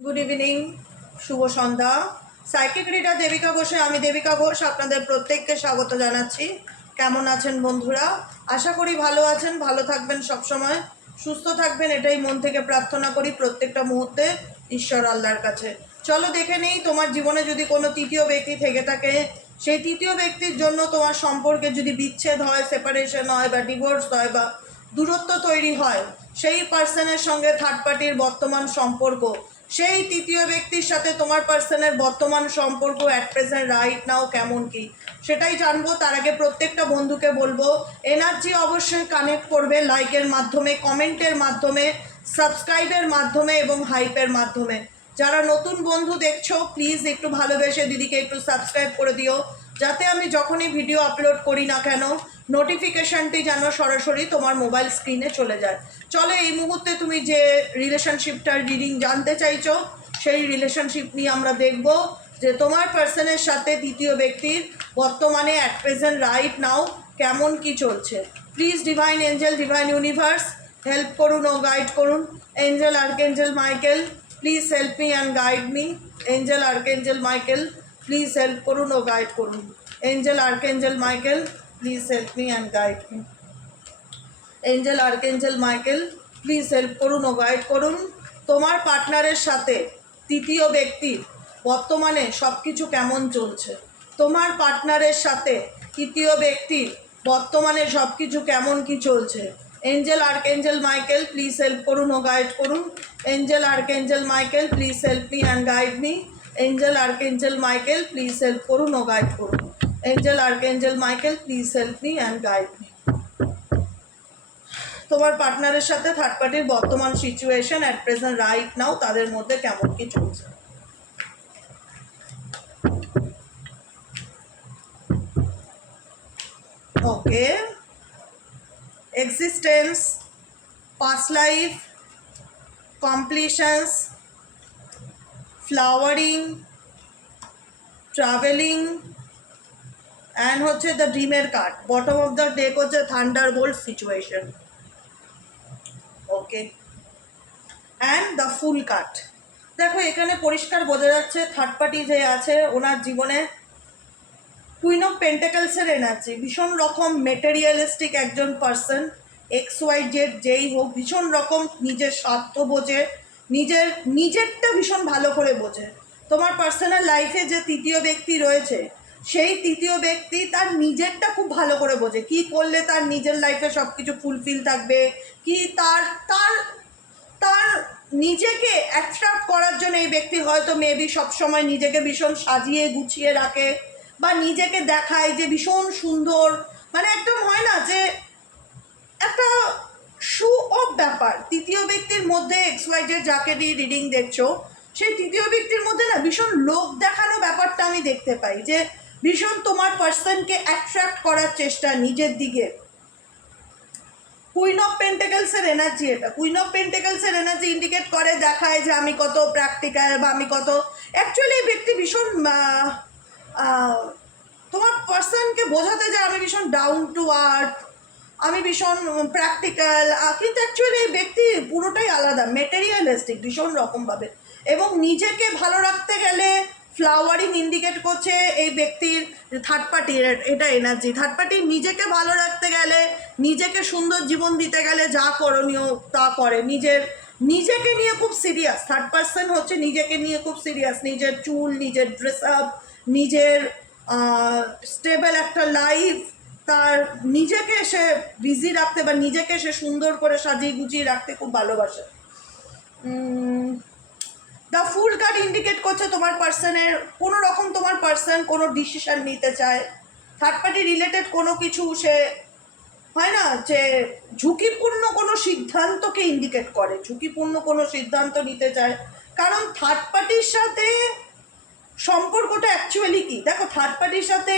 Good evening, শুভ সন্ধ্যা। Psychic reader Devika ঘোষে আমি দেবিকা ঘোষ আপনাদের প্রত্যেককে স্বাগত জানাচ্ছি। কেমন আছেন বন্ধুরা? আশা করি ভালো আছেন, ভালো থাকবেন, সবসময় সুস্থ থাকবেন, এটাই মন থেকে প্রার্থনা করি প্রত্যেকটা মুহূর্তে ঈশ্বর আল্লাহর কাছে। চলো দেখে নেই, তোমার জীবনে যদি কোনো তৃতীয় ব্যক্তি থেকে থাকে, সেই তৃতীয় ব্যক্তির জন্য তোমার সম্পর্কে যদি বিচ্ছেদ হয়, সেপারেশন হয় বা ডিভোর্স হয় বা দূরত্ব তৈরি হয়, সেই পার্সনের সঙ্গে থার্ড পার্টির বর্তমান সম্পর্ক, সেই তৃতীয় ব্যক্তির সাথে তোমার পার্সনের বর্তমান সম্পর্ক অ্যাট প্রেজেন্ট রাইট নাও কেমন কি, সেটাই জানবো। তার আগে প্রত্যেকটা বন্ধুকে বলবো এনার্জি অবশ্যই কানেক্ট করবে লাইকের মাধ্যমে, কমেন্টের মাধ্যমে, সাবস্ক্রাইবের মাধ্যমে এবং হাইপের মাধ্যমে। যারা নতুন বন্ধু দেখছো প্লিজ একটু ভালোবেসে দিদিকে একটু সাবস্ক্রাইব করে দিও, যাতে আমি যখনই ভিডিও আপলোড করি না কেন নোটিফিকেশানটি যেন সরাসরি তোমার মোবাইল স্ক্রিনে চলে যায়। চলো এই মুহূর্তে তুমি যে রিলেশনশিপটার রিডিং জানতে চাইছো, সেই রিলেশনশিপ নিয়ে আমরা দেখব যে তোমার পার্সনের সাথে তৃতীয় ব্যক্তির বর্তমানে অ্যাট প্রেজেন্ট রাইট নাও কেমন কি চলছে। Please divine angel, divine universe help করুন ও গাইড করুন। Angel archangel Michael please help me and guide me. Angel archangel Michael please help করুন ও গাইড করুন। Angel archangel Michael please help me and guide me. Angel archangel Michael please help করুন ও guide করুন। তোমার পার্টনারের সাথে তৃতীয় ব্যক্তির বর্তমানে সব কিছু কেমন চলছে? তোমার পার্টনারের সাথে তৃতীয় ব্যক্তির বর্তমানে সব কিছু কেমন কি চলছে? Angel archangel Michael please help করুন ও গাইড করুন। Angel archangel Michael please help me and guide me. Angel archangel Michael please help করুন ও গাইড করুন। Angel archangel Michael please help me and guide me. তোমার পার্টনারের সাথে থার্ড পার্টির বর্তমান situation at present right now তাদের মধ্যে কেমন কি চলছে? Okay, existence, past life, completions, flowering, travelling and হচ্ছে দ্য ড্রিমের card. Bottom of the deck হচ্ছে thunder bolt situation. Okay, and the full card. দেখো এখানে পরিষ্কার বোঝা যাচ্ছে থার্ড পার্টি যে আছে ওনার জীবনে কুইন অফ পেন্টাকেলসের এনার্জি, ভীষণ রকম মেটেরিয়ালিস্টিক একজন পার্সন, এক্স ওয়াই জেড যেই হোক, ভীষণ রকম নিজের স্বার্থ বোঝে, নিজেরটা ভীষণ ভালো করে বোঝে। তোমার পার্সোনাল লাইফে যে তৃতীয় ব্যক্তি রয়েছে, সেই তৃতীয় ব্যক্তি তার নিজেরটা খুব ভালো করে বোঝে, কি করলে তার নিজের লাইফে সব কিছু ফুলফিল থাকবে, কি তার তার তার নিজেকে অ্যাট্রাক্ট করার জন্য এই ব্যক্তি হয়তো মেবি সবসময় নিজেকে ভীষণ সাজিয়ে গুছিয়ে রাখে বা নিজেকে দেখায় যে ভীষণ সুন্দর, মানে একদম হয় না যে একটা শো অফ ব্যাপার তৃতীয় ব্যক্তির মধ্যে। এক্স ওয়াই জেড যাকে দিয়ে রিডিং দেখছো, সেই তৃতীয় ব্যক্তির মধ্যে না ভীষণ লোক দেখানো ব্যাপারটা আমি দেখতে পাই, যে ভীষণ তোমার পার্সনকে অ্যাট্রাক্ট করার চেষ্টা নিজের দিকে। কুইন অফ পেন্টাকেলসের এনার্জি, এটা কুইন অফ পেন্টাকেলসের এনার্জি ইন্ডিকেট করে, দেখায় যে আমি কত প্র্যাকটিক্যাল বা আমি কত অ্যাকচুয়ালি এই ব্যক্তি ভীষণ তোমার পার্সনকে বোঝাতে যায় আমি ভীষণ ডাউন টু আর্থ, আমি ভীষণ প্র্যাকটিক্যাল, কিন্তু অ্যাকচুয়ালি এই ব্যক্তি পুরোটাই আলাদা, মেটেরিয়ালিস্টিক ভীষণ রকমভাবে। এবং নিজেকে ভালো রাখতে গেলে ফ্লাওয়ারিং ইন্ডিকেট করছে এই ব্যক্তির থার্ড পার্টির এটা এনার্জি। থার্ড পার্টি নিজেকে ভালো রাখতে গেলে, নিজেকে সুন্দর জীবন দিতে গেলে যা করণীয় তা করে, নিজেকে নিয়ে খুব সিরিয়াস। থার্ড পার্সন হচ্ছে নিজেকে নিয়ে খুব সিরিয়াস, নিজের চুল, নিজের ড্রেস আপ, নিজের স্টেবল একটা লাইফ, তার নিজেকে সে বিজি রাখতে বা নিজেকে সে সুন্দর করে সাজিয়ে গুছিয়ে রাখতে খুব ভালোবাসে। দ্য ফুল কার্ড ইন্ডিকেট করছে তোমার পার্সনের কোনো রকম, তোমার পার্সন কোনো ডিসিশন নিতে চায়, থার্ড পার্টি রিলেটেড কোনো কিছু সে হয় না যে ঝুঁকিপূর্ণ কোনো সিদ্ধান্তকে ইন্ডিকেট করে, ঝুঁকিপূর্ণ কোনো সিদ্ধান্ত নিতে চায়। কারণ থার্ড পার্টির সাথে সম্পর্কটা অ্যাকচুয়ালি কি, দেখো থার্ড পার্টির সাথে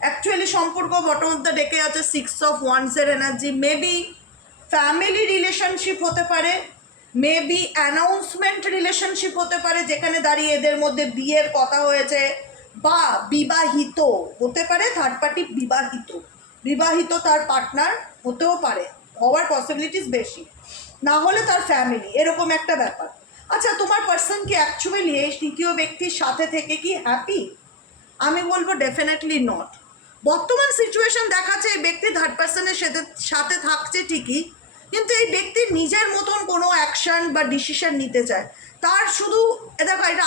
অ্যাকচুয়ালি সম্পর্ক বটম অফ দ্য ডেকে আছে সিক্স অফ ওয়ান্সের এনার্জি। মেবি ফ্যামিলি রিলেশনশিপ হতে পারে, মেবি অ্যানাউন্সমেন্ট রিলেশনশিপ হতে পারে, যেখানে দাঁড়িয়ে এদের মধ্যে বিয়ের কথা হয়েছে, বা বিবাহিত হতে পারে। থার্ড পার্টি বিবাহিত তার পার্টনার হতেও পারে, হওয়ার পসিবিলিটিস বেশি, না হলে তার ফ্যামিলি, এরকম একটা ব্যাপার। আচ্ছা, তোমার পার্সন কি অ্যাকচুয়ালি এই তৃতীয় ব্যক্তির সাথে থেকে কি হ্যাপি? আমি বলবো ডেফিনেটলি নট। বর্তমান সিচুয়েশন দেখাচ্ছে এই ব্যক্তি থার্ড পার্সনের সাথে থাকছে ঠিকই, কিন্তু এই ব্যক্তির নিজের মতন কোনো অ্যাকশন বা ডিসিশন নিতে চায়। তার শুধু দেখো, এটা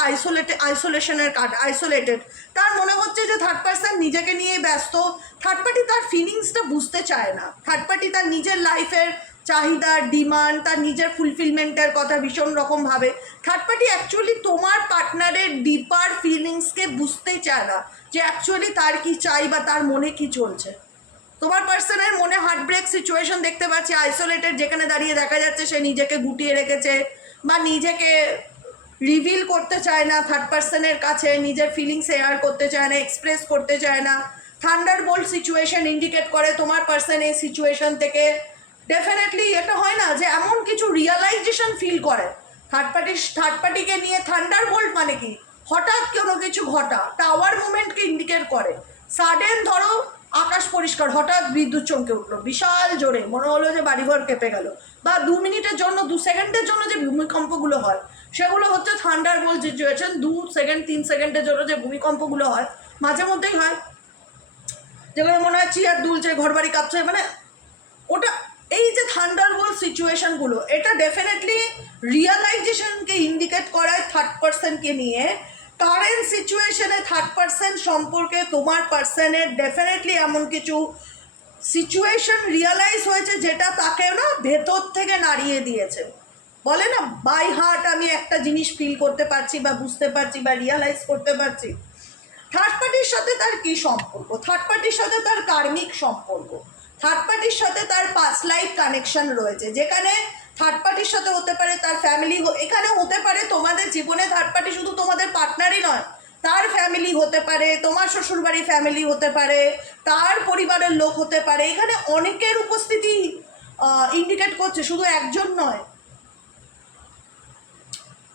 আইসোলেশনের কার্ড, আইসোলেটেড। তার মনে হচ্ছে যে থার্ড পার্সন নিজেকে নিয়ে ব্যস্ত, থার্ড পার্টি তার ফিলিংসটা বুঝতে চায় না, থার্ড পার্টি তার নিজের লাইফের চাহিদা, ডিমান্ড, তার নিজের ফুলফিলমেন্টের কথা ভীষণ রকম ভাবে। থার্ড পার্টি অ্যাকচুয়ালি তোমার পার্টনারের ডিপার ফিলিংসকে বুঝতেই চায় না, যে অ্যাকচুয়ালি তার কি চাই বা তার মনে কি চলছে। তোমার পার্সনের মনে হার্ট ব্রেক সিচুয়েশন দেখতে পাচ্ছি, আইসোলেটেড, যেখানে দাঁড়িয়ে দেখা যাচ্ছে সে নিজেকে গুটিয়ে রেখেছে বা নিজেকে রিভিল করতে চায় না থার্ড পার্সনের কাছে, নিজের ফিলিংস শেয়ার করতে চায় না, এক্সপ্রেস করতে চায় না। থান্ডারবোল্ট সিচুয়েশন ইন্ডিকেট করে তোমার পার্সন এই সিচুয়েশন থেকে ডেফিনেটলি এটা হয় না যে এমন কিছু রিয়ালাইজেশন ফিল করে থার্ড পার্টিকে নিয়ে। থান্ডারবোল্ট মানে কি? হঠাৎ কোনো কিছু ঘটা, টাওয়ার মুভমেন্টকে ইন্ডিকেট করে। সাডেন ধরো আকাশ পরিষ্কার, হঠাৎ বিদ্যুৎ চমকে উঠলো বিশাল জোরে, মনে হলো যে বাড়িঘর কেঁপে গেল, বা 2 মিনিটের জন্য 2 সেকেন্ডের জন্য যে ভূমিকম্পগুলো হয় সেগুলো হচ্ছে থান্ডারবোল্ট সিচুয়েশন। 2 সেকেন্ড 3 সেকেন্ডের জন্য যে ভূমিকম্পগুলো হয় মাঝে মধ্যেই হয়, যেগুলো মনে হয় চেয়ার দুলছে, ঘরবাড়ি কাঁপছে, মানে ওটা এই যে থান্ডারবোল্ট সিচুয়েশনগুলো, এটা ডেফিনেটলি রিয়ালাইজেশনকে ইন্ডিকেট করায় থার্ড পার্সনকে নিয়ে। কারেন্ট সিচুয়েশনে থার্ড পার্সন সম্পর্কে তোমার পার্সনের ডেফিনেটলি এমন কিছু সিচুয়েশন রিয়ালাইজ হয়েছে যেটা তাকে না ভেতর থেকে নাড়িয়ে দিয়েছে। বলে না বাই হার্ট আমি একটা জিনিস ফিল করতে পারছি বা বুঝতে পারছি বা রিয়ালাইজ করতে পারছি। থার্ড পার্টির সাথে তার কী সম্পর্ক? থার্ড পার্টির সাথে তার কার্মিক সম্পর্ক, থার্ড পার্টির সাথে তার পাস্ট লাইফ কানেকশন রয়েছে, যেখানে থার্ড পার্টির সাথে হতে পারে তার ফ্যামিলি, এখানে হতে পারে তোমাদের জীবনে থার্ড পার্টি শুধু তোমাদের পার্টনারই নয়, তার ফ্যামিলি হতে পারে, তোমার শ্বশুরবাড়ির ফ্যামিলি হতে পারে, তার পরিবারের লোক হতে পারে। এখানে অনেকের উপস্থিতি ইন্ডিকেট করছে, শুধু একজন নয়।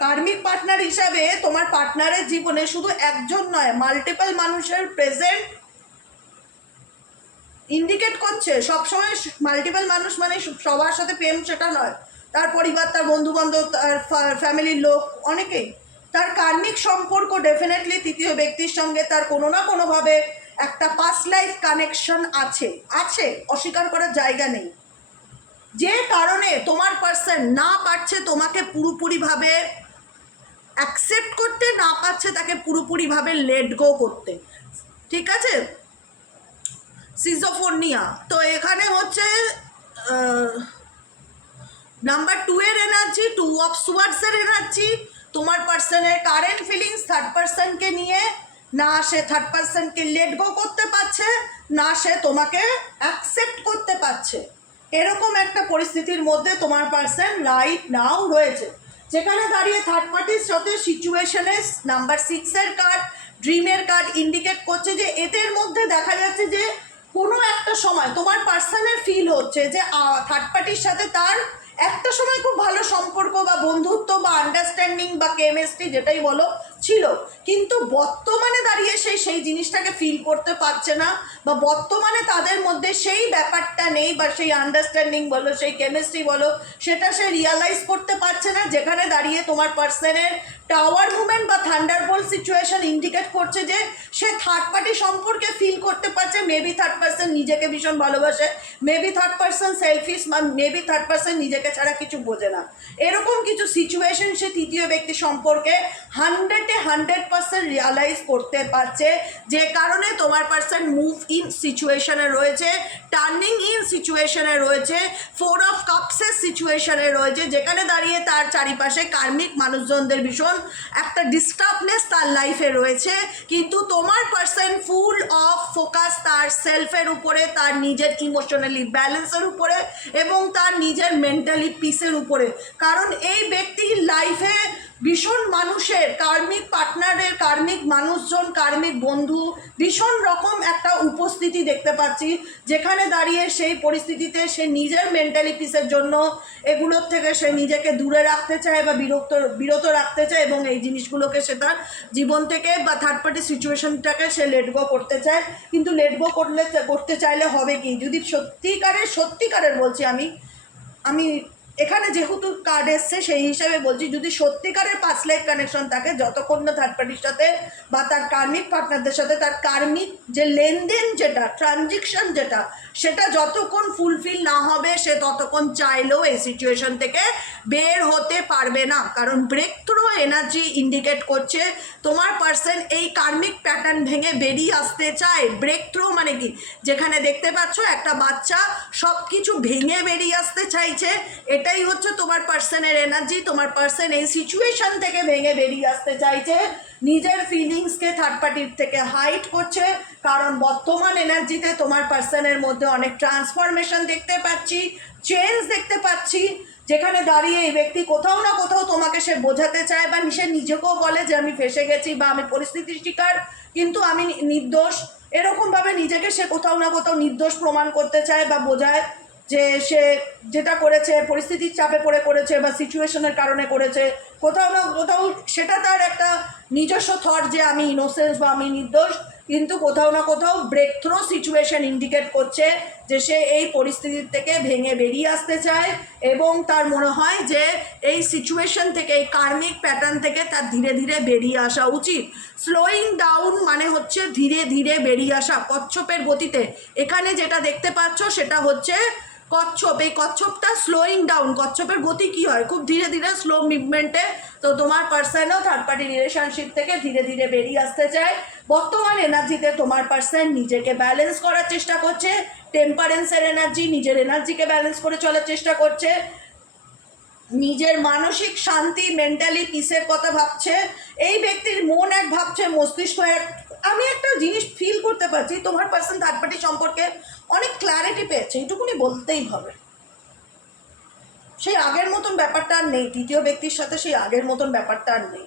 কার্মিক পার্টনার হিসাবে তোমার পার্টনারের জীবনে শুধু একজন নয়, মাল্টিপল মানুষের প্রেজেন্ট ইন্ডিকেট করছে। সবসময় মাল্টিপল মানুষ মানে সবার সাথে প্রেম সেটা নয়, তার পরিবার, তার বন্ধুবান্ধব, তার ফ্যামিলির লোক, অনেকেই। তার কার্মিক সম্পর্ক ডেফিনেটলি তৃতীয় ব্যক্তির সঙ্গে তার কোনো না কোনোভাবে একটা পাস্ট লাইফ কানেকশন আছে, আছে, অস্বীকার করার জায়গা নেই। যে কারণে তোমার পার্সন না পারছে তোমাকে পুরোপুরিভাবে অ্যাকসেপ্ট করতে, না পারছে তাকে পুরোপুরিভাবে লেট গো করতে, ঠিক আছে? সিজোফোনিয়া। তো এখানে হচ্ছে নাম্বার 2 এর এনার্জি, 2 অফ সোয়ার্ডসের এনার্জি। তোমার পার্সনের কারেন্ট ফিলিংস থার্ড পার্সনকে নিয়ে, না সে থার্ড পার্সনকে লেট গো করতে পারছে, না সে তোমাকে অ্যাকসেপ্ট করতে পারছে। এরকম একটা পরিস্থিতির মধ্যে তোমার পার্সন রাইট নাও রয়েছে, যেখানে দাঁড়িয়ে থার্ড পার্টির সাথে সিচুয়েশনে নাম্বার 6 এর কার্ড, ড্রিমের কার্ড ইন্ডিকেট করছে যে এদের মধ্যে দেখা যাচ্ছে যে কোনো একটা সময় তোমার পার্সনের ফিল হচ্ছে যে থার্ড পার্টির সাথে তার একটা সময় খুব ভালো সম্পর্ক বা বন্ধুত্ব বা আন্ডারস্ট্যান্ডিং বা কেমিস্ট্রি যেটাই বলো ছিল, কিন্তু বর্তমানে দাঁড়িয়ে সেই জিনিসটাকে ফিল করতে পারছে না, বা বর্তমানে তাদের মধ্যে সেই ব্যাপারটা নেই, বা সেই আন্ডারস্ট্যান্ডিং বলো, সেই কেমিস্ট্রি বলো, সেটা সে রিয়ালাইজ করতে পারছে না। যেখানে দাঁড়িয়ে তোমার পার্সনের টাওয়ার মুভমেন্ট বা থান্ডারবোল্ট সিচুয়েশন ইন্ডিকেট করছে যে সে থার্ড পার্টি সম্পর্কে ফিল করতে পারছে, মেবি থার্ড পার্সন নিজেকে ভীষণ ভালোবাসে, মেবি থার্ড পার্সন সেলফিশ, বা মেবি থার্ড পার্সন নিজেকে ছাড়া কিছু বোঝে না। এরকম কিছু সিচুয়েশন সে তৃতীয় ব্যক্তি সম্পর্কে 100% রিয়ালাইজ করতে পারছে, যে কারণে তোমার পার্সন মুভ ইন সিচুয়েশনে রয়েছে, টার্নিং ইন সিচুয়েশনে রয়েছে, 4 অফ কাপসের সিচুয়েশনে রয়েছে, যেখানে দাঁড়িয়ে তার চারিপাশে কার্মিক মানুষজনদের ভীষণ একটা ডিস্টার্বনেস তার লাইফে রয়েছে। কিন্তু তোমার পার্সন ফুল অফ ফোকাস তার সেলফের উপরে, তার নিজের ইমোশনালি ব্যালেন্সের উপরে এবং তার নিজের মেন্টালি পিসের উপরে। কারণ এই ব্যক্তির লাইফে ভীষণ মানুষের, কার্মিক পার্টনারের, কার্মিক মানুষজন, কার্মিক বন্ধু, ভীষণ রকম একটা উপস্থিতি দেখতে পাচ্ছি, যেখানে দাঁড়িয়ে সেই পরিস্থিতিতে সে নিজের মেন্টালি পিসের জন্য এগুলোর থেকে সে নিজেকে দূরে রাখতে চায় বা বিরত রাখতে চায়, এবং এই জিনিসগুলোকে সে তার জীবন থেকে বা থার্ড পার্টি সিচুয়েশনটাকে সে লেট গো করতে চায়। কিন্তু লেট গো করতে চাইলে হবে কি, যদি সত্যিকারের বলছি, আমি এখানে যেহেতু কার্ড এসছে সেই হিসাবে বলছি, যদি সত্যিকারের 5 লাখ কানেকশন থাকে, যতক্ষণ না থার্ড পার্টির সাথে বা তার কার্মিক পার্টনারদের সাথে তার কার্মিক যে লেনদেন, যেটা ট্রানজেকশন, যেটা সেটা যতক্ষণ ফুলফিল না হবে, সে ততক্ষণ চাইলেও এই সিচুয়েশন থেকে বের হতে পারবে না। কারণ ব্রেক থ্রু এনার্জি ইন্ডিকেট করছে তোমার পার্সন এই কার্মিক প্যাটার্ন ভেঙে বেরিয়ে আসতে চায়। ব্রেক থ্রু মানে কি, যেখানে দেখতে পাচ্ছ একটা বাচ্চা সব কিছু ভেঙে বেরিয়ে আসতে চাইছে, এটাই হচ্ছে তোমার পার্সনের এনার্জি। তোমার পার্সন এই সিচুয়েশন থেকে ভেঙে বেরিয়ে আসতে চাইছে, নিজের ফিলিংসকে থার্ড পার্টির থেকে হাইড করছে। কারণ বর্তমান এনার্জিতে তোমার পার্সনের মধ্যে অনেক ট্রান্সফরমেশন দেখতে পাচ্ছি, চেঞ্জ দেখতে পাচ্ছি, যেখানে দাঁড়িয়ে এই ব্যক্তি কোথাও না কোথাও তোমাকে সে বোঝাতে চায় বা সে নিজেকেও বলে যে আমি ফেঁসে গেছি বা আমি পরিস্থিতির শিকার, কিন্তু আমি নির্দোষ। এরকমভাবে নিজেকে সে কোথাও না কোথাও নির্দোষ প্রমাণ করতে চায় বা বোঝায় যে সে যেটা করেছে পরিস্থিতির চাপে পড়ে করেছে বা সিচুয়েশনের কারণে করেছে। কোথাও না কোথাও সেটা তার একটা নিজস্ব থট যে আমি ইনোসেন্স বা আমি নির্দোষ, কিন্তু কোথাও না কোথাও ব্রেক থ্রু সিচুয়েশন ইন্ডিকেট করছে যে সে এই পরিস্থিতির থেকে ভেঙে বেরিয়ে আসতে চায় এবং তার মনে হয় যে এই সিচুয়েশন থেকে, এই কার্মিক প্যাটার্ন থেকে তার ধীরে ধীরে বেরিয়ে আসা উচিত। স্লোয়িং ডাউন মানে হচ্ছে ধীরে ধীরে বেরিয়ে আসা, কচ্ছপের গতিতে। এখানে যেটা দেখতে পাচ্ছ সেটা হচ্ছে কচ্ছপ। এই কচ্ছপটা স্লোয়িং ডাউন, কচ্ছপের গতি কি হয়, খুব ধীরে ধীরে স্লো মুভমেন্টে। তো তোমার পার্সনও থার্ড পার্টি রিলেশনশিপ থেকে ধীরে ধীরে বেরিয়ে আসতে চায়। বর্তমান এনার্জিতে তোমার পার্সন নিজেকে ব্যালেন্স করার চেষ্টা করছে, টেম্পারেন্সের এনার্জি, নিজের এনার্জিকে ব্যালেন্স করে চলার চেষ্টা করছে, নিজের মানসিক শান্তি, মেন্টালি পিসের কথা ভাবছে। এই ব্যক্তির মন এক ভাবছে, মস্তিষ্ক এক। আমি একটা জিনিস ফিল করতে পারছি, তোমার পার্সন থার্ড পার্টি সম্পর্কে অনেক ক্ল্যারিটি পেয়েছে, এইটুকুনি বলতেই হবে। সেই আগের মতন ব্যাপারটা আর নেই, তৃতীয় ব্যক্তির সাথে সেই আগের মতন ব্যাপারটা আর নেই,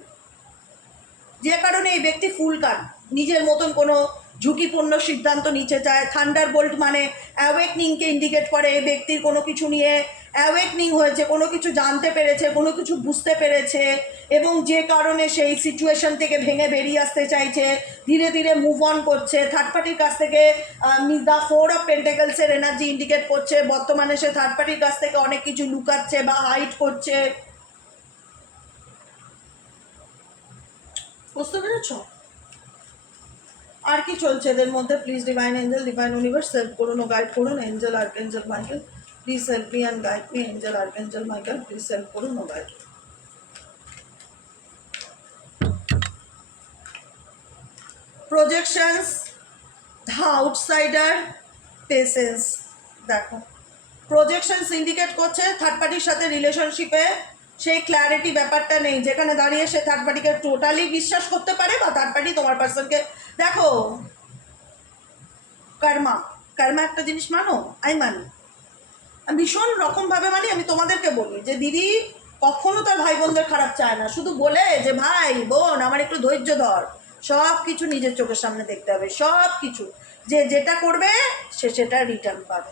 যে কারণে এই ব্যক্তি ফুল কান নিজের মতন কোনো ঝুঁকিপূর্ণ সিদ্ধান্ত নিতে চায়। থান্ডারবোল্ট মানে অ্যাওয়েকনিংকে ইন্ডিকেট করে, এই ব্যক্তির কোনো কিছু নিয়ে অ্যাওয়েকনিং হয়েছে, কোনো কিছু জানতে পেরেছে, কোনো কিছু বুঝতে পেরেছে এবং যে কারণে সেই সিচুয়েশন থেকে ভেঙে বেরিয়ে আসতে চাইছে, ধীরে ধীরে মুভ অন করছে থার্ড পার্টির কাছ থেকে। দ্য 4 অফ পেন্টাকেলসের এনার্জি ইন্ডিকেট করছে বর্তমানে সে থার্ড পার্টির কাছ থেকে অনেক কিছু লুকাচ্ছে বা হাইড করছে। বুঝতে পেরেছ? আর কি চলছে এদের মধ্যে? Please divine angel, divine universe help করুন ও গাইড করুন। Angel archangel Michael please help me and guide me. Angel archangel Michael please help করুন ও guide. Projections, the outsider, patience. দেখো প্রজেকশনস ইন্ডিকেট করছে থার্ড পার্টির সাথে রিলেশনশিপে সেই ক্ল্যারিটি ব্যাপারটা নেই, যেখানে দাঁড়িয়ে সে থার্ড পার্টিকে টোটালি বিশ্বাস করতে পারে বা থার্ড পার্টি তোমার পার্সনকে। দেখো কর্মা, কর্মা একটা জিনিস মানো, আমি মানি, আমি ভীষণ রকমভাবে মানি। আমি তোমাদেরকে বলি যে দিদি কখনো তার ভাই বোনদের খারাপ চায় না, শুধু বলে যে ভাই বোন আমার একটু ধৈর্য ধর, সব কিছু নিজের চোখের সামনে দেখতে হবে, সব কিছু যে যেটা করবে সে সেটা রিটার্ন পাবে।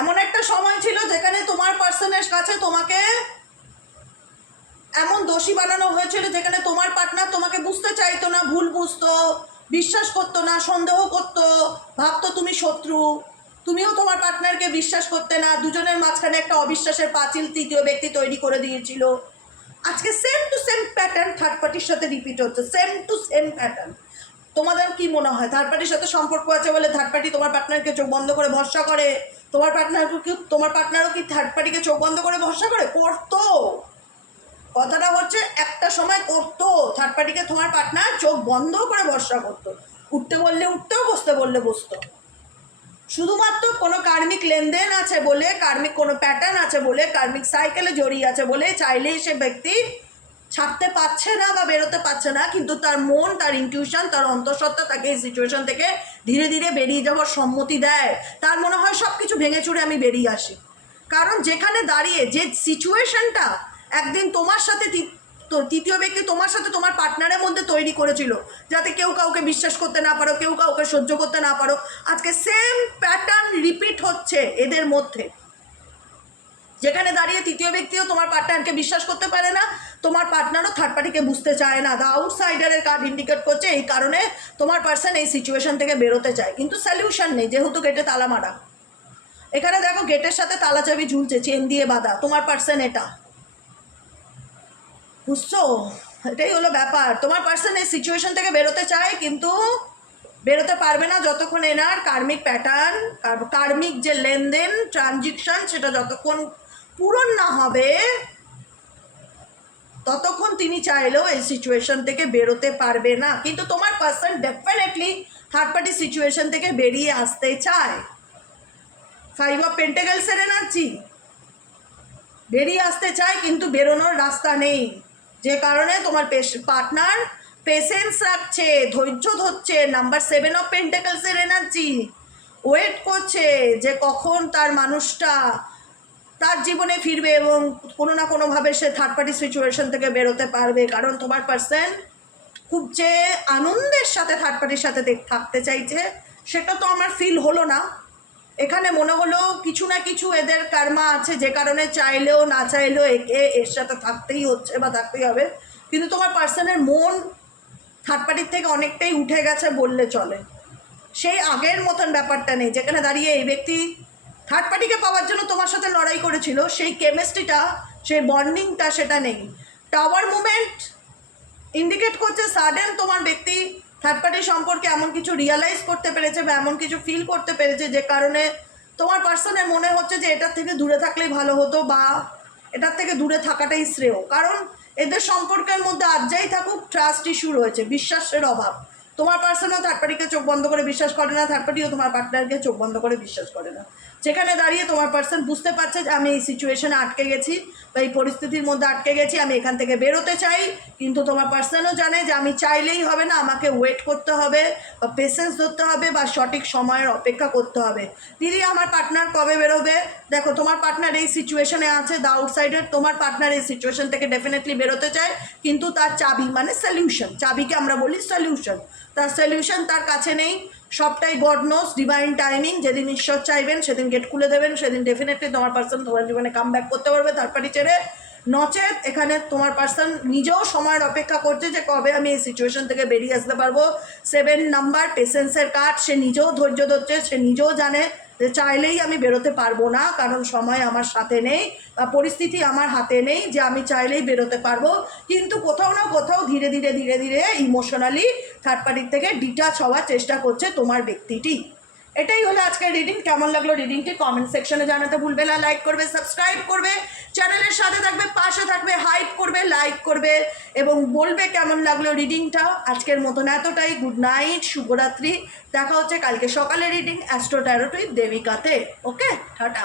এমন একটা সময় ছিল যেখানে তোমার পার্সনের কাছে তোমাকে এমন দোষী বানানো হয়েছিল, যেখানে তোমার পার্টনার তোমাকে বুঝতে চাইতো না, ভুল বুঝতো, বিশ্বাস করতো না, সন্দেহ করতো, ভাবতো তুমি শত্রু, তুমিও তোমার পার্টনারকে বিশ্বাস করতে না, দুজনের মাঝখানে একটা অবিশ্বাসের পাঁচিল তৃতীয় ব্যক্তি তৈরি করে দিয়েছিল। আজকে same to same pattern third পার্টির সাথে রিপিট হচ্ছে, সেম টু সেম প্যাটার্ন। তোমাদের কি মনে হয় থার্ড পার্টির সাথে সম্পর্ক আছে বলে থার্ড পার্টি তোমার পার্টনারকে চোখ বন্ধ করে ভরসা করে? তোমার পার্টনারও কি থার্ড পার্টিকে চোখ বন্ধ করে ভরসা করে? করতো। কথাটা হচ্ছে একটা সময় করতো, থার্ড পার্টিকে তোমার পার্টনার চোখ বন্ধ করে ভরসা করতো, উঠতে বললে উঠতো, বসতে বললে বসতো। শুধুমাত্র কোনো কার্মিক লেনদেন আছে বলে, কার্মিক কোনো প্যাটার্ন আছে বলে, কার্মিক সাইকেলে জড়িয়ে আছে বলে চাইলেই সে ব্যক্তি ছাড়তে পারছে না বা বেরোতে পারছে না, কিন্তু তার মন, তার ইনটিউশন, তার অন্তঃসত্ত্বা তাকে এই সিচুয়েশন থেকে ধীরে ধীরে বেরিয়ে যাওয়ার সম্মতি দেয়। তার মনে হয় সব কিছু ভেঙে চুরে আমি বেরিয়ে আসি। কারণ যেখানে দাঁড়িয়ে যে সিচুয়েশনটা একদিন তোমার সাথে তৃতীয় ব্যক্তি তোমার সাথে তোমার পার্টনারের মধ্যে তৈরি করেছিল, যাতে কেউ কাউকে বিশ্বাস করতে না পারো, কেউ কাউকে সহ্য করতে না পারো, আজকে সেম প্যাটার্ন রিপিট হচ্ছে এদের মধ্যে। যেখানে দাঁড়িয়ে তৃতীয় ব্যক্তিও তোমার পার্টনারকে বিশ্বাস করতে পারে না, তোমার পার্টনারও থার্ড পার্টিকে বুঝতে চায় না। দ্য আউটসাইডারের কার্ড ইন্ডিকেট করছে এই কারণে তোমার পার্সন এই সিচুয়েশন থেকে বেরোতে চায়, কিন্তু সলিউশন নেই, যেহেতু গেটে তালা মারা। এখানে দেখো গেটের সাথে তালা চাবি ঝুলছে, চেন দিয়ে বাঁধা, তোমার পার্সন এটা, বুঝছো? এটাই হলো ব্যাপার। তোমার পার্সন এই সিচুয়েশন থেকে বেরোতে চায় কিন্তু বেরোতে পারবে না যতক্ষণ এনার কার্মিক প্যাটার্ন, কার্মিক যে লেনদেন ট্রানজিকশন সেটা যতক্ষণ পূরণ না হবে ততক্ষণ তিনি চাইলেও এই সিচুয়েশন থেকে বেরোতে পারবে না। কিন্তু তোমার person definitely third party situation থেকে বেরিয়ে আসতে চায়। 5 অফ পেন্টাকেলসের এনার্জি, বেরিয়ে আসতে চায় কিন্তু বেরোনোর রাস্তা নেই, যে কারণে তোমার পার্টনার পেশেন্স রাখছে, ধৈর্য ধরছে। নাম্বার 7 অফ পেন্টাকেলসের এনার্জি, ওয়েট করছে যে কখন তার মানুষটা তার জীবনে ফিরবে এবং কোনো না কোনোভাবে সে থার্ড পার্টি সিচুয়েশন থেকে বেরোতে পারবে। কারণ তোমার পার্সন খুব যে আনন্দের সাথে থার্ড পার্টির সাথে থাকতে চাইছে সেটা তো আমার ফিল হলো না। এখানে মনে হলো কিছু না কিছু এদের কর্মা আছে যে কারণে চাইলেও না চাইলেও একে এর সাথে থাকতেই হচ্ছে বা থাকতেই হবে। কিন্তু তোমার পার্সনের মন থার্ড পার্টির থেকে অনেকটাই উঠে গেছে বললে চলে। সেই আগের মতন ব্যাপারটা নেই, যেখানে দাঁড়িয়ে এই ব্যক্তি থার্ড পার্টিকে পাওয়ার জন্য তোমার সাথে লড়াই করেছিল, সেই কেমিস্ট্রিটা, সেই বন্ডিংটা সেটা নেই। টাওয়ার মুভমেন্ট ইন্ডিকেট করছে সাডেন তোমার ব্যক্তি থার্ড পার্টি সম্পর্কে এমন কিছু রিয়ালাইজ করতে পেরেছে বা এমন কিছু ফিল করতে পেরেছে যে কারণে তোমার পার্সনের মনে হচ্ছে যে এটার থেকে দূরে থাকলেই ভালো হতো বা এটার থেকে দূরে থাকাটাই শ্রেয়। কারণ এদের সম্পর্কের মধ্যে আজ যাই থাকুক ট্রাস্ট ইস্যু রয়েছে, বিশ্বাসের অভাব। তোমার পার্সনও থার্ড পার্টিকে চোখ বন্ধ করে বিশ্বাস করে না, থার্ড পার্টিও তোমার পার্টনারকে চোখ বন্ধ করে বিশ্বাস করে না। যেখানে দাঁড়িয়ে তোমার পার্সন বুঝতে পারছে যে আমি এই সিচুয়েশনে আটকে গেছি বা এই পরিস্থিতির মধ্যে আটকে গেছি, আমি এখান থেকে বেরোতে চাই। কিন্তু তোমার পার্সনও জানে যে আমি চাইলেই হবে না, আমাকে ওয়েট করতে হবে বা পেশেন্স ধরতে হবে বা সঠিক সময়ের অপেক্ষা করতে হবে। দিদি আমার পার্টনার কবে বেরোবে? দেখো তোমার পার্টনার এই সিচুয়েশনে আছে, দ্য আউটসাইডার। তোমার পার্টনার এই সিচুয়েশন থেকে ডেফিনেটলি বেরোতে চায়, কিন্তু তার চাবি মানে সলিউশন, চাবিকে আমরা বলি সলিউশন, তার সলিউশন তার কাছে নেই। সবটাই গড নোস, ডিভাইন টাইমিং। যেদিন ঈশ্বর চাইবেন সেদিন গেট খুলে দেবেন, সেদিন ডেফিনেটলি তোমার পার্সন তোমার জীবনে কাম ব্যাক করতে পারবে থার্ড পার্টি ছেড়ে। নচেত এখানে তোমার পার্সন নিজেও সময়ের অপেক্ষা করছে যে কবে আমি এই সিচুয়েশন থেকে বেরিয়ে আসতে পারবো। 7 নাম্বার পেশেন্সের কার্ড, সে নিজেও ধৈর্য ধরছে, সে নিজেও জানে যে চাইলেই আমি বেরোতে পারবো না, কারণ সময় আমার সাথে নেই বা পরিস্থিতি আমার হাতে নেই যে আমি চাইলেই বেরোতে পারবো। কিন্তু কোথাও না কোথাও ধীরে ধীরে ধীরে ধীরে ইমোশনালি থার্ড পার্টির থেকে ডিটাচ হওয়ার চেষ্টা করছে তোমার ব্যক্তিটি। এটাই হলো আজকের রিডিং। কেমন লাগলো রিডিংটি কমেন্ট সেকশনে জানাতে ভুলবে না। লাইক করবে, সাবস্ক্রাইব করবে, চ্যানেলের সাথে থাকবে, পাশে থাকবে, হাইপ করবে, লাইক করবে এবং বলবে কেমন লাগলো রিডিংটা। আজকের মতন এতটাই। গুড নাইট, শুভরাত্রি। দেখা হচ্ছে কালকে সকালে রিডিং অ্যাস্ট্রো ট্যারোট উইথ দেবিকাতে। Okay, tata.